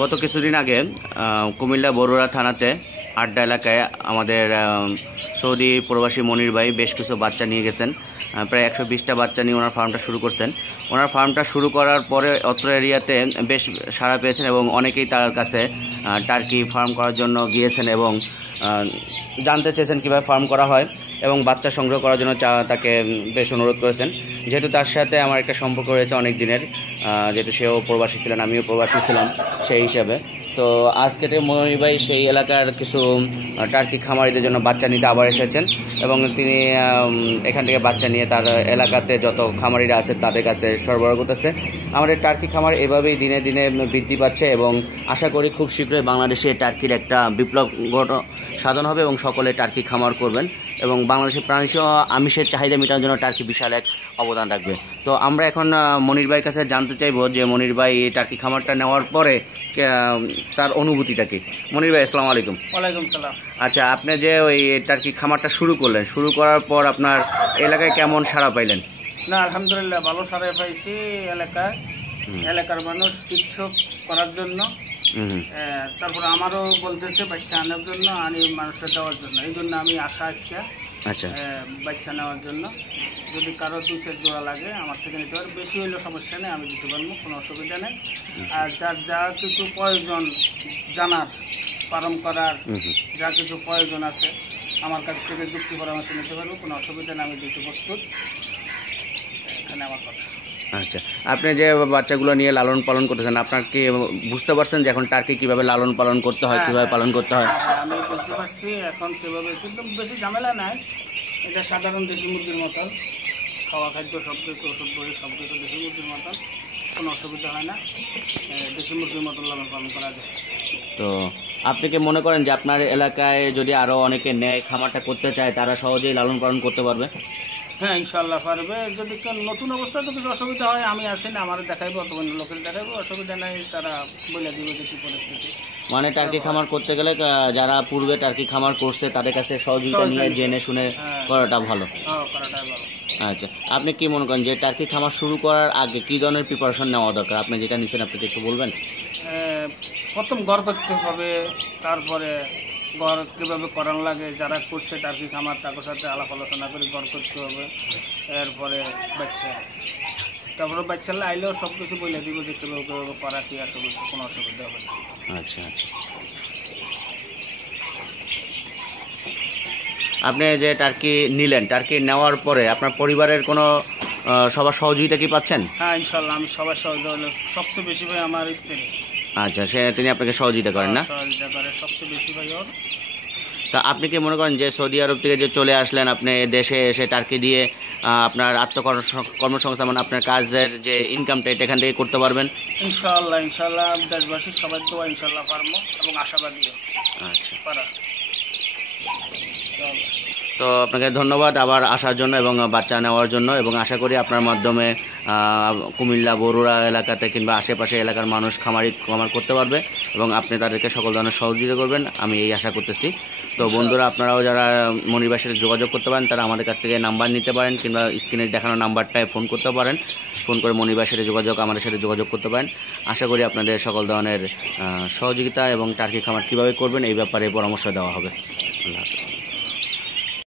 গত কিছুদিন আগে কুমিল্লা বরুড়া থানাতে আড্ডা এলাকায় আমাদের সৌদি প্রবাসী মনির ভাই বেশ কিছু বাচ্চা নিয়ে গেছেন। প্রায় 120টা বাচ্চা নিয়ে ওনার ফার্মটা শুরু করছেন। ওনার ফার্মটা শুরু করার পরে অত্র এরিয়াতে বেশ সাড়া পেয়েছেন এবং অনেকেই তার কাছে টার্কি ফার্ম করার জন্য গিয়েছেন এবং জানতে চেয়েছেন কীভাবে ফার্ম করা হয় এবং বাচ্চা সংগ্রহ করার জন্য তাকে বেশ অনুরোধ করেছেন। যেহেতু তার সাথে আমার একটা সম্পর্ক রয়েছে অনেক দিনের, যেহেতু সেও প্রবাসী ছিলেন, আমিও প্রবাসী ছিলাম, সেই হিসাবে তো আজকে থেকে মনির ভাই সেই এলাকার কিছু টার্কি খামারিদের জন্য বাচ্চা নিতে আবার এসেছেন এবং তিনি এখান থেকে বাচ্চা নিয়ে তার এলাকাতে যত খামারিরা আছে তাদের কাছে সরবরাহ করতেছে। আমাদের টার্কি খামার এভাবেই দিনে দিনে বৃদ্ধি পাচ্ছে এবং আশা করি খুব শীঘ্রই বাংলাদেশে টার্কির একটা বিপ্লব সাধন হবে এবং সকলে টার্কি খামার করবেন এবং বাংলাদেশের প্রাণী আমিষের চাহিদা মেটানোর জন্য টার্কি বিশাল এক অবদান রাখবে। তো আমরা এখন মনির ভাইয়ের কাছে জানতে চাইবো যে মনির ভাই এই টার্কি খামারটা নেওয়ার পরে তার অনুভূতিটা কি। মনির ভাই, আসসালামু আলাইকুম। ওয়ালাইকুম সালাম। আচ্ছা, আপনি যে ওই টার্কি খামারটা শুরু করলেন, শুরু করার পর আপনার এলাকায় কেমন সাড়া পাইলেন? না, আলহামদুলিল্লাহ ভালো সাড়া পাইছি। এলাকার মানুষ ইচ্ছুক করার জন্য, তারপরে আমারও বলতেছে বাচ্চা আনার জন্য, আমি মানুষের দেওয়ার জন্য, এই জন্য আমি আসা আজকে। আচ্ছা, বাচ্চা নেওয়ার জন্য যদি কারো 2-4 জোড়া লাগে আমার থেকে নিতে পারে, বেশি হইলেও সমস্যা নেই, আমি দিতে পারবো, কোনো অসুবিধা নেই। আর যার যা কিছু প্রয়োজন জানার, পালন করার যা কিছু প্রয়োজন আছে আমার কাছ থেকে যুক্তি পরামর্শ নিতে পারবো, কোনো অসুবিধা নেই, আমি দিতে প্রস্তুত। এখানে আমার কথা। আচ্ছা, আপনি যে বাচ্চাগুলো নিয়ে লালন পালন করতেছেন, আপনার কি বুঝতে পারছেন যে এখন টার্কি কীভাবে লালন পালন করতে হয়, কীভাবে পালন করতে হয়? আমি বুঝতে পারছি এখন কীভাবে, কিন্তু বেশি ঝামেলা নাই। এটা সাধারণ দেশি মুরগির মতন, খাওয়া খাদ্য সব কিছু, ওষুধ বড়ি সব কিছু দেশি মুরগির মতন, কোনো অসুবিধা হয় না। দেশি মুরগির মতন লালন পালন করা যায়। তো আপনি কি মনে করেন যে আপনার এলাকায় যদি আরও অনেকে নেয়, খামারটা করতে চায়, তারা সহজেই লালন পালন করতে পারবে? হ্যাঁ, ইনশাল্লাহ পারবে। যদি নতুন অবস্থায় তো কিছু অসুবিধা হয়, আমি আসি না, আমার দেখাইবো, অথবা লোকের দেখাইবো, অসুবিধা নাই, তারা বলে দিব যে কী পরিস্থিতি। মানে টার্কি খামার করতে গেলে যারা পূর্বে টার্কি খামার করছে তাদের কাছ থেকে সহযোগিতা নিয়ে জেনে শুনে করাটা ভালো। করাটাই ভালো। আচ্ছা, আপনি কি মনে করেন যে টার্কি খামার শুরু করার আগে কী ধরনের প্রিপারেশন নেওয়া দরকার? আপনি যেটা নিচ্ছেন আপনি একটু বলবেন? প্রথম ঘর করতে হবে, তারপরে ঘর কীভাবে করানো লাগে, যারা করছে টার্কি খামার তাদের সাথে আলাপ আলোচনা করে ঘর করতে হবে। এরপরে তারপরে বাচ্চা আইলেও সব কিছু বলে দিব যে কীভাবে কীভাবে করা, কি আসবে, কোনো অসুবিধা হবে না। আচ্ছা আচ্ছা, আপনি যে টার্কি নিলেন, টার্কি নেওয়ার পরে আপনার পরিবারের কোনো সবার সহযোগিতা কি পাচ্ছেন? হ্যাঁ, ইনশাল্লাহ আমি সবার সহযোগিতা, সবচেয়ে বেশি ভাই আমার স্ত্রী। আচ্ছা, তিনি আপনাকে সহযোগিতা করেন না? সহযোগিতা করে সবচেয়ে বেশি ভাই ওর। তা আপনি কি মনে করেন যে সৌদি আরব থেকে যে চলে আসলেন, আপনি দেশে এসে টার্কি দিয়ে আপনার কর্মসংস্থান, মানে আপনার কাজের যে ইনকামটা এটা এখান থেকে করতে পারবেন? ইনশাল্লাহ, ইনশাল্লাহ দেশবাসীর সবাই দোয়া, ইনশাল্লাহ পারবো এবং আশাবাদীও। আচ্ছা, পারা। তো আপনাকে ধন্যবাদ আবার আসার জন্য এবং বাচ্চা নেওয়ার জন্য, এবং আশা করি আপনার মাধ্যমে কুমিল্লা বরুড়া এলাকাতে কিংবা আশেপাশে এলাকার মানুষ খামার করতে পারবে এবং আপনি তাদেরকে সকল ধরনের সহযোগিতা করবেন, আমি এই আশা করতেছি। তো বন্ধুরা, আপনারাও যারা মনির ভাইয়ের সাথে যোগাযোগ করতে পারেন তারা আমাদের কাছ থেকে নাম্বার নিতে পারেন কিংবা স্ক্রিনে দেখানো নাম্বারটায় ফোন করতে পারেন, ফোন করে মনির ভাইয়ের সাথে আমাদের সাথে যোগাযোগ করতে পারেন। আশা করি আপনাদের সকল ধরনের সহযোগিতা এবং টার্কি খামার কীভাবে করবেন এই ব্যাপারে পরামর্শ দেওয়া হবে। আল্লাহ হাফেজ।